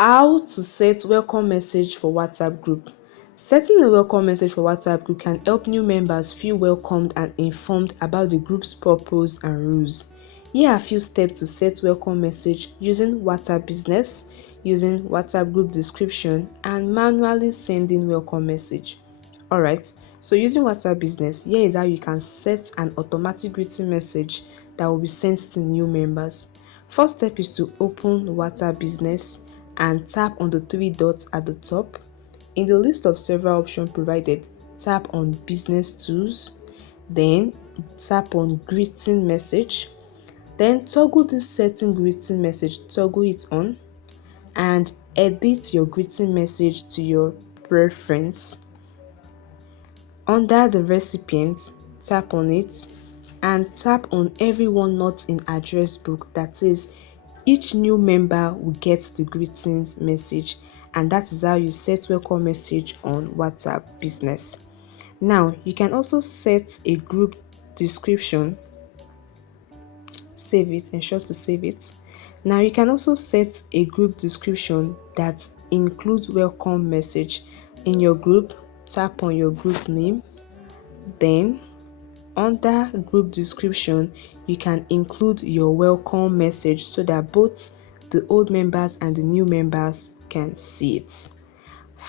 How to set welcome message for WhatsApp group. Setting a welcome message for WhatsApp group can help new members feel welcomed and informed about the group's purpose and rules. Here are a few steps to set welcome message using WhatsApp Business, using WhatsApp group description, and manually sending welcome message. Alright, so using WhatsApp Business, here is how you can set an automatic greeting message that will be sent to new members. First step is to open WhatsApp Business and tap on the three dots at the top. In the list of several options provided, tap on Business Tools, then tap on Greeting Message, then toggle this setting greeting message, toggle it on, and edit your greeting message to your preference. Under the recipient, tap on it and tap on everyone not in address book, that is, each new member will get the greetings message, and that is how you set welcome message on WhatsApp Business. Now you can also set a group description. Save it, ensure to save it. Now you can also set a group description that includes welcome message. In your group, tap on your group name, then under group description you can include your welcome message so that both the old members and the new members can see it.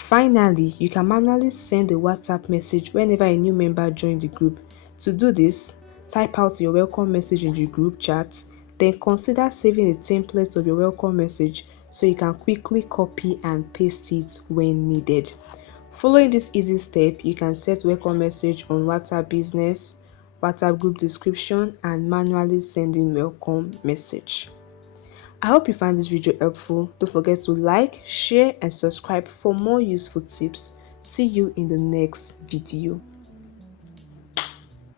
Finally, you can manually send a WhatsApp message whenever a new member joins the group. To do this, type out your welcome message in the group chat, then consider saving a template of your welcome message so you can quickly copy and paste it when needed. Following this easy step, you can set welcome message on WhatsApp Business, WhatsApp group description, and manually sending welcome message. I hope you find this video helpful. Don't forget to like, share, and subscribe for more useful tips. See you in the next video.